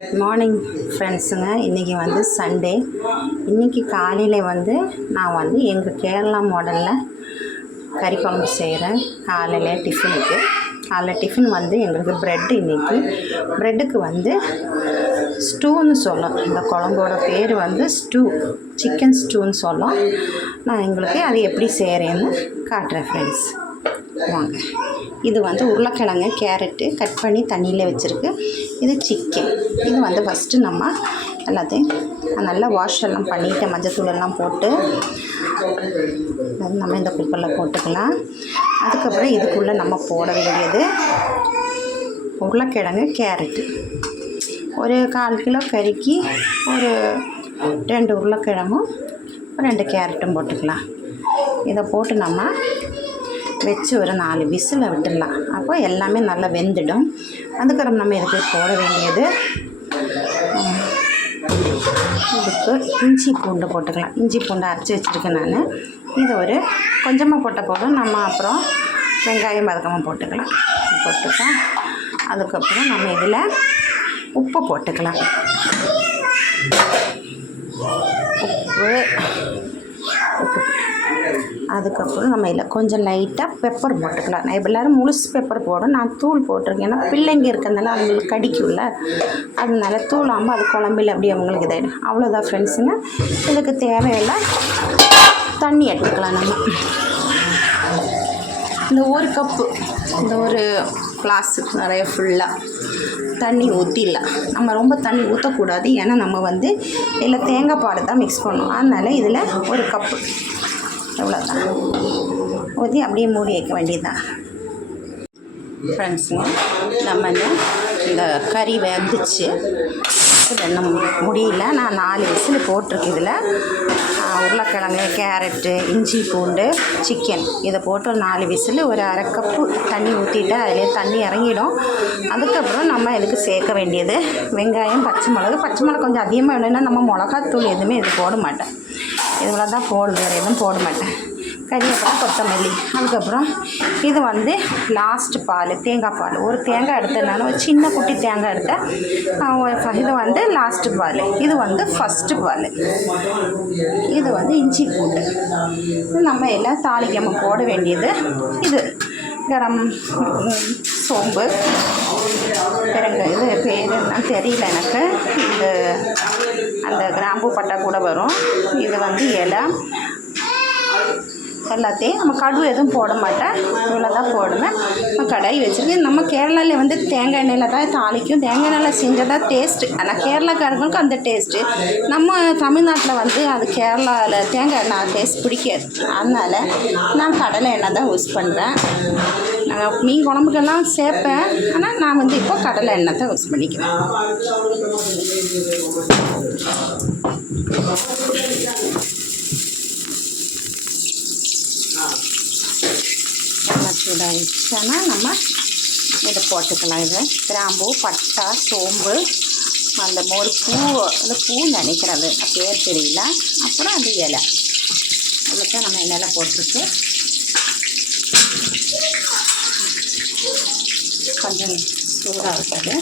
Good morning ஃப்ரெண்ட்ஸுங்க. இன்றைக்கி வந்து சண்டே. இன்றைக்கி காலையில் வந்து நான் வந்து எங்கள் கேரளா மாடலில் கறி குழம்பு செய்கிறேன். காலையில் டிஃபனுக்கு. காலைல டிஃபன் வந்து எங்களுக்கு ப்ரெட்டு. இன்றைக்கி ப்ரெட்டுக்கு வந்து ஸ்டூன்னு சொல்லும். இந்த குழம்போட பேர் வந்து ஸ்டூ, சிக்கன் ஸ்டூன்னு சொல்லும். நான் எங்களுக்கு அது எப்படி செய்கிறேன்னு காட்டுறேன் ஃப்ரெண்ட்ஸ், வாங்க. இது வந்து உருளைக்கிழங்கு, கேரட்டு கட் பண்ணி தண்ணியில் வச்சுருக்கு. இது சிக்கன். இது வந்து ஃபஸ்ட்டு நம்ம எல்லாத்தையும் நல்லா வாஷ் எல்லாம் பண்ணிவிட்டு மஞ்சத்தூளெல்லாம் போட்டு நம்ம இந்த குக்கரில் போட்டுக்கலாம். அதுக்கப்புறம் இதுக்குள்ளே நம்ம போட வேண்டியது உருளைக்கிழங்கு, கேரட்டு. ஒரு 1/4 கிலோ கறிக்கு ஒரு 2 உருளைக்கிழங்கும் 2 கேரட்டும் போட்டுக்கலாம். இதை போட்டு நம்ம வச்சு ஒரு 4 விசில் விட்டுடலாம். அப்போ எல்லாமே நல்லா வெந்துடும். அதுக்கப்புறம் நம்ம இதுக்கு போட வேண்டியது இதுக்கு இஞ்சி பூண்டு போட்டுக்கலாம். இஞ்சி பூண்டு அரைச்சி வச்சுருக்கேன் நான். இது ஒரு கொஞ்சமாக போட்ட போதும். நம்ம அப்புறம் வெங்காயம் வதக்கமாக போட்டுக்கலாம். போட்டுக்கலாம். அதுக்கப்புறம் நம்ம இதில் உப்பு போட்டுக்கலாம். உப்பு அதுக்கப்புறம் நம்ம இதில் கொஞ்சம் லைட்டாக பெப்பர் போட்டுக்கலாம். நான் இப்போ எல்லோரும் முழுசு பெப்பர் போடும், நான் தூள் போட்டிருக்கேன். ஏன்னா பிள்ளைங்க இருக்கிறதுனால அவங்களுக்கு கடிக்கும்ல, அதனால தூளாமல் அது குழம்பில் அப்படி அவங்களுக்கு இதாகிடும். அவ்வளோதான் ஃப்ரெண்ட்ஸுங்க. இதுக்கு தேவையில்லை தண்ணி எடுத்துக்கலாம். நம்ம இந்த ஒரு கப்பு, இந்த ஒரு கிளாஸுக்கு நிறைய ஃபுல்லாக தண்ணி ஊற்றிடலாம். நம்ம ரொம்ப தண்ணி ஊற்றக்கூடாது, ஏன்னா நம்ம வந்து இதில் தேங்காய் பால் தான் மிக்ஸ் பண்ணணும். அதனால் இதில் ஒரு கப்பு எவ்வளோதான் ஊற்றி அப்படியே மூடி வைக்க வேண்டியதுதான் ஃப்ரெண்ட்ஸுங்க. நம்ம இந்த கறி வெந்துச்சு, இன்னும் முடியல. நான் 4 விசில் போட்டிருக்கேன். இதில் உருளைக்கிழங்கு, கேரட்டு, இஞ்சி பூண்டு, சிக்கன் இதை போட்டு ஒரு 4 விசில் ஒரு 1/2 கப்பு தண்ணி ஊற்றிட்டு அதிலே தண்ணி இறங்கிடும். அதுக்கப்புறம் நம்ம இதுக்கு சேர்க்க வேண்டியது வெங்காயம், பச்சை மிளகு கொஞ்சம் அதிகமாக வேணும்னா நம்ம மிளகாத்தூள் எதுவுமே இது போட மாட்டேன். இதுல தான் போடுது, வேறு எதுவும் போட மாட்டேன். கறிவேப்பிலை, கொத்தமல்லி. அதுக்கப்புறம் இது வந்து லாஸ்ட்டு பால், தேங்காய் பால். ஒரு தேங்காய் எடுத்தேன், ஒரு சின்ன குட்டி தேங்காய் எடுத்தேன். இது வந்து லாஸ்ட்டு பால். இது வந்து ஃபஸ்ட்டு பால். இது வந்து இஞ்சி பூண்டு. இது நம்ம எல்லாம் தாளிக்காம போட வேண்டியது. இது கரம், சோம்பு, பெருங்காயம். இது பேர் என்னன்னு தெரியல எனக்கு. இது அந்த கிராம்பு பட்டை கூட வரும். இது வந்து இலை. எல்லாத்தையும் நம்ம கடுகு எதுவும் போட மாட்டேன், இவ்வளோ தான் போடுவேன். கடாய் வச்சுருக்கேன். நம்ம கேரளாவில் வந்து தேங்காய் எண்ணெயில் தான் தாளிக்கும். தேங்காய் எண்ணெயில் செஞ்சால் தான் டேஸ்ட்டு. ஆனால் கேரளாக்காரங்களுக்கு அந்த டேஸ்ட்டு. நம்ம தமிழ்நாட்டில் வந்து அது கேரளாவில் தேங்காய் எண்ணெய் டேஸ்ட் பிடிக்காது. அதனால் நான் கடலை எண்ணெய் தான் யூஸ் பண்ணுறேன். நான் மீன் குழம்புக்கெல்லாம் சேர்ப்பேன், ஆனால் நான் வந்து இப்போ கடலை எண்ணெய் தான் யூஸ் பண்ணிக்கிறேன். சூடாகிடுச்சுன்னா நம்ம இதை போட்டுக்கலாம். இது கிராம்பு, பட்டை, சோம்பு, அந்த ஒரு பூ, அந்த பூ நினைக்கிறது பேர் தெரியல. அப்புறம் அந்த இலை அவ்வளோத்தான் நம்ம எண்ணெயில் போட்டிருக்கு. கொஞ்சம் சூடாக இருக்குது.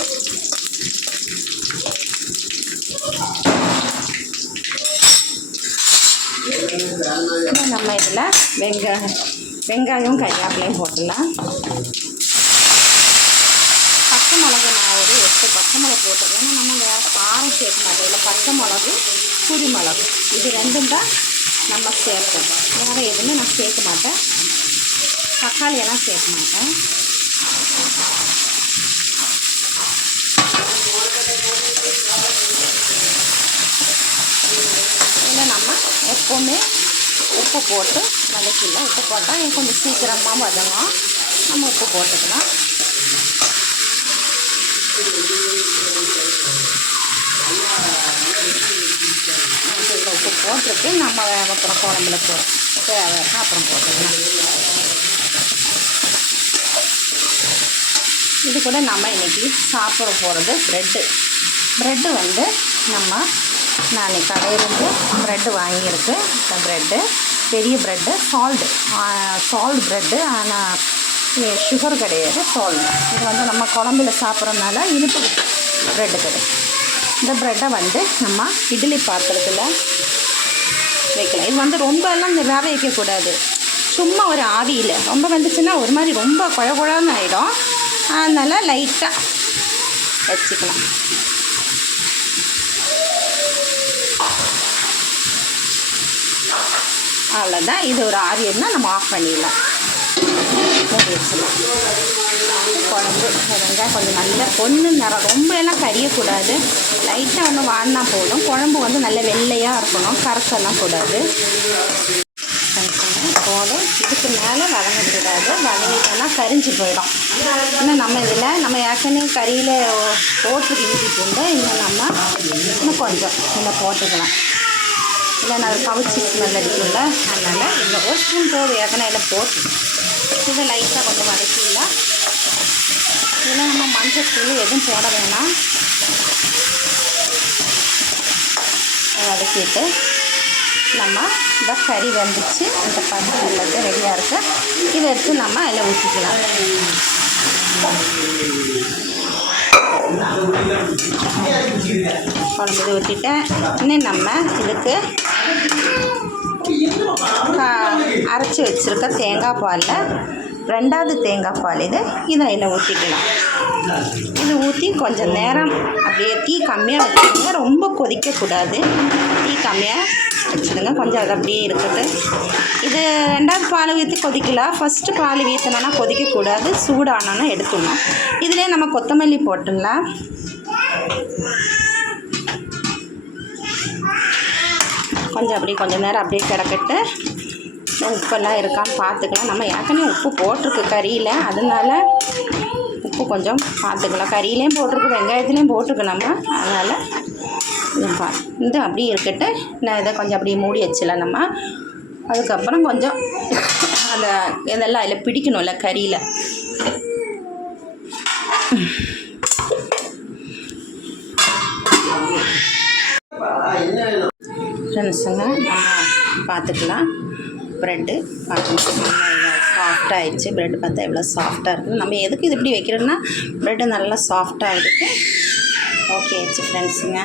நம்ம இதில் வெங்காயம், கறிவேப்பிலையும் போட்டுடலாம். பச்சை மிளகு நான் ஒரு 8 பச்சை மிளகு போட்டுருக்கேன். ஏன்னா நம்ம வேறு காரம் சேர்க்க மாட்டோம். இதில் பச்சை மிளகு, குருமிளகு இது 2 தான் நம்ம சேர்ப்போம். வேறு எதுவுமே நான் சேர்க்க மாட்டேன். தக்காளியெல்லாம் சேர்க்க மாட்டேன். இதில் நம்ம எப்போவுமே உப்பு போட்டு வதக்கிடலாம். உப்பு போட்டால் கொஞ்சம் சீக்கிரமாக வதங்கும். நம்ம உப்பு போட்டுக்கலாம். இதில் உப்பு போட்டுருக்கு. நம்ம அப்புறம் குழம்புல தேவைன்னா அப்புறம் போட்டுக்கலாம். இது கூட நம்ம இன்றைக்கி சாப்பிட போகிறது ப்ரெட்டு வந்து நான் கடையிலேருந்து ப்ரெட்டு வாங்கியிருக்கு. இந்த ப்ரெட்டு பெரிய ப்ரெட்டு, சால்ட் ப்ரெட்டு. ஆனால் சுகர் கிடையாது, சால்ட். இது வந்து நம்ம குழம்புல சாப்பிட்றதுனால இனிப்பு ப்ரெட்டு கிடைக்கும். இந்த ப்ரெட்டை வந்து நம்ம இட்லி பாத்திரத்தில் வைக்கலாம். இது வந்து ரொம்ப எல்லாம் வேக வைக்கக்கூடாது, சும்மா ஒரு ஆவியில். ரொம்ப வந்துச்சுன்னா ஒரு மாதிரி ரொம்ப குழகுழன்னு ஆகிடும். அதனால் லைட்டாக வச்சுக்கலாம். அவ்வளோதான். இது ஒரு ஆவியர்னால் நம்ம ஆஃப் பண்ணிடலாம், மூடி வச்சிடலாம். குழம்பு வெங்காயம் கொஞ்சம் நல்ல பொண்ணு நிறம், ரொம்ப எல்லாம் கரியக்கூடாது, லைட்டாக ஒன்று வாடினா போதும். குழம்பு வந்து நல்ல வெள்ளையாக இருக்கணும், கரைச்செல்லாம் கூடாது. போதும். இதுக்கு மேலே வதங்கக்கூடாது, வதங்கிட்டோன்னா கரிஞ்சு போயிடும். இன்னும் நம்ம இதில் நம்ம ஏற்கனவே கறியில் போட்டுருக்கு இஞ்சி பூண்டு, இன்னும் நம்ம இன்னும் கொஞ்சம் இதில் போட்டுக்கலாம். இல்லைன்னா அது கவிச்சி ஸ்மெல் அடிக்கும்ல, அதனால் இந்த ஒரு ஸ்பூன் போதும். ஏற்கனவே எல்லாம் போட்டு இதை லைட்டாக கொஞ்சம் வதக்கிடலாம். இதில் நம்ம மஞ்சள் தூள் எதுவும் போட வேணாம். வதக்கிட்டு நம்ம இந்த கறி வந்துச்சு, இந்த பருப்பு எல்லாத்தையும் ரெடியாக இருக்குது. இதை எடுத்து நம்ம அதில் ஊற்றிக்கலாம். குழம்பு ஊற்றிட்டேன். இன்னும் நம்ம இதுக்கு அரைச்சி வச்சுருக்க தேங்காய் பாலில் 2வது தேங்காய் பால் இதை அதில் ஊற்றிக்கலாம். இது ஊற்றி கொஞ்சம் நேரம் அப்படியே தீ கம்மியாக வச்சுடுங்க, ரொம்ப கொதிக்கக்கூடாது, தீ கம்மியாக வச்சுடுங்க. கொஞ்சம் அது அப்படியே இருக்குது. இது 2வது பால் ஊற்றி கொதிக்கலாம். ஃபஸ்ட்டு பால் ஊற்றினோன்னா கொதிக்கக்கூடாது, சூடானோன்னா எடுத்துடணும். இதிலே நம்ம கொத்தமல்லி போட்டுடலாம். கொஞ்சம் அப்படியே கொஞ்சம் நேரம் அப்படியே கிடக்கட்டு. உப்பெல்லாம் இருக்கான்னு பார்த்துக்கலாம். நம்ம ஏற்கனவே உப்பு போட்டிருக்கு கறியில், அதனால் உப்பு கொஞ்சம் பார்த்துக்கலாம். கறியிலையும் போட்டிருக்கு, வெங்காயத்துலேயும் போட்டிருக்கு நம்ம, அதனால் இந்த அப்படியே இருக்கட்டு. நான் இதை கொஞ்சம் அப்படியே மூடி வச்சிடலாம் நம்ம. அதுக்கப்புறம் கொஞ்சம் அந்த இதெல்லாம் அதில் பிடிக்கணும்ல கறியில். ஃப்ரெண்ட்ஸுங்க, நம்ம பார்த்துக்கலாம். ப்ரெட்டு பார்த்துக்கலாம், சாஃப்டாக ஆகிடுச்சு. ப்ரெட்டு பார்த்தா எவ்வளோ சாஃப்டாக இருக்குது. நம்ம எதுக்கு இது இப்படி வைக்கிறோன்னா ப்ரெட்டு நல்லா சாஃப்டாக இருக்குது. ஓகே ஆயிடுச்சு ஃப்ரெண்ட்ஸுங்க.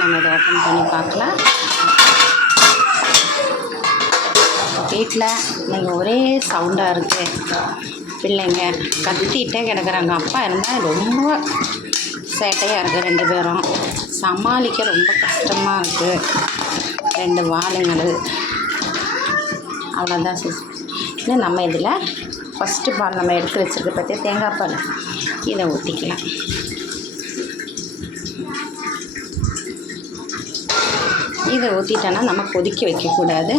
நம்ம இதை ஓப்பன் பண்ணி பார்க்கலாம். வீட்டில் நீங்கள் ஒரே சவுண்டாக இருக்குது, பிள்ளைங்க கத்திகிட்டே கிடக்குறாங்க. அப்பா இருந்தால் ரொம்ப சேட்டையாக இருக்குது, 2 பேரும் சமாளிக்க ரொம்ப கஷ்டமாக இருக்குது. 2 வாளுங்கள், அவ்வளோதான் சிஸ். இல்லை நம்ம இதில் ஃபஸ்ட்டு பால் நம்ம எடுத்து வச்சுருக்க பற்றி தேங்காய் பால் இதை ஊற்றிக்கலாம். இதை ஊற்றிட்டோன்னா நம்ம கொதிக்க வைக்கக்கூடாது.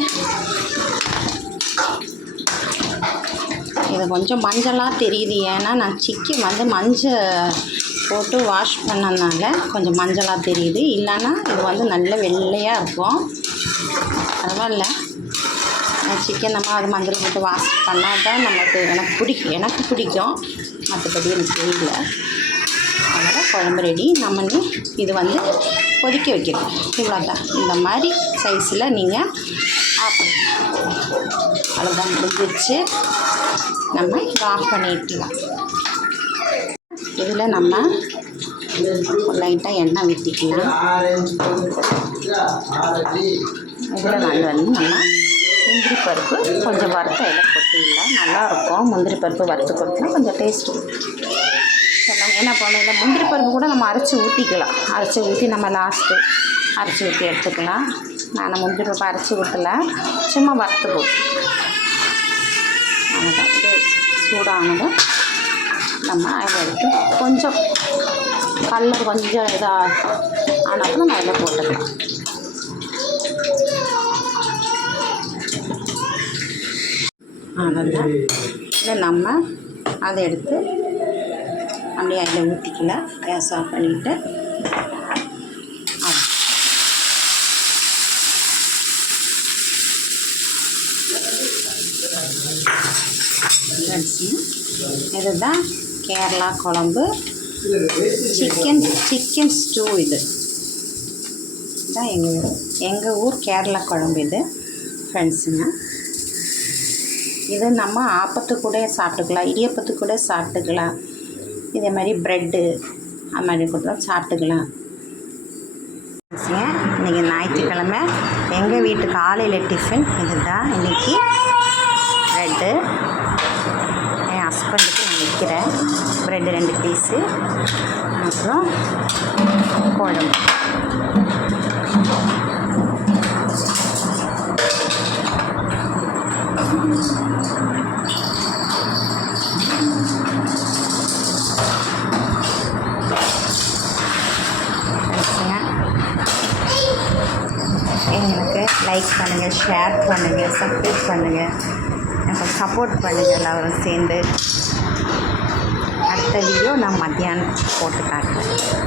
இது கொஞ்சம் மஞ்சளாக தெரியுது, ஏன்னா நான் சிக்கன் வந்து மஞ்சள் போட்டு வாஷ் பண்ணனால கொஞ்சம் மஞ்சளாக தெரியுது. இல்லைன்னா இது வந்து நல்ல வெள்ளையாக இருக்கும். பரவாயில்ல, சிக்கன் நம்ம அது மஞ்சள் போட்டு வாஷ் பண்ணால் தான் நமக்கு எனக்கு பிடிக்கும். மற்றபடி எனக்கு தெரியல. அதனால் குழம்பு ரெடி. நம்ம இது வந்து கொதிக்க வைக்கணும். இவ்வளோதான். இந்த மாதிரி சைஸில் நீங்கள் ஆஃப் அவ்வளோதான், முடிஞ்சிருச்சு. நம்ம இதை ஆஃப் பண்ணிடலாம். இதில் நம்ம லைட்டாக எண்ணெய் ஊற்றிக்கலாம். இதில் நாங்கள் வந்து நம்ம முந்திரி பருப்பு கொஞ்சம் வறுத்த இலை கொட்டிடலாம், நல்லாயிருக்கும். முந்திரி பருப்பு வறுத்து கொட்டினா கொஞ்சம் டேஸ்ட்டு சொல்லுவாங்க. என்ன பண்ணல, முந்திரி பருப்பு கூட நம்ம அரைச்சி ஊற்றிக்கலாம். அரைச்சி ஊற்றி நம்ம லாஸ்ட்டு அரைச்சி ஊற்றி எடுத்துக்கலாம். நான் முந்திரி பருப்பு அரைச்சி ஊற்றல, சும்மா வறுத்து போட்டு அவ்வளோதான். இது சூடானதும் நம்ம அதை எடுத்து கொஞ்சம் கலர் கொஞ்சம் இதாக ஆனப்போ நம்ம அதில் போட்டுக்கலாம். அவ்வளோதான். இல்லை நம்ம அதை எடுத்து அப்படியே அதில் ஊற்றிக்கலாம். கேஸ் ஆஃப் பண்ணிவிட்டு இதுதான் கேரளா குழம்பு, சிக்கன் ஸ்டூ. இது தான் எங்கள் ஊர் கேரளா குழம்பு இது ஃப்ரெண்ட்ஸுங்க. இது நம்ம ஆப்பத்து கூட சாப்பிட்டுக்கலாம், இடியப்பத்து கூட சாப்பிட்டுக்கலாம். இதே மாதிரி ப்ரெட்டு அது மாதிரி கொடுத்தா சாப்பிட்டுக்கலாம். இன்றைக்கி ஞாயிற்றுக்கிழமை எங்கள் வீட்டு காலையில் டிஃபன் இது தான். இன்றைக்கி ப்ரெட்டு என் ஹஸ்பண்டுக்கு நான் வைக்கிறேன். ப்ரெட்டு 2 பீஸு, அப்புறம் குழம்பு. எங்களுக்கு லைக் பண்ணுங்கள், ஷேர் பண்ணுங்கள், சப்ஸ்கிரைப் பண்ணுங்கள், எனக்கு சப்போர்ட் பண்ணுங்கள். எல்லோரும் சேர்ந்து அடுத்த வீடியோ நான் மத்தியானம் போட்டு காட்டுறேன்.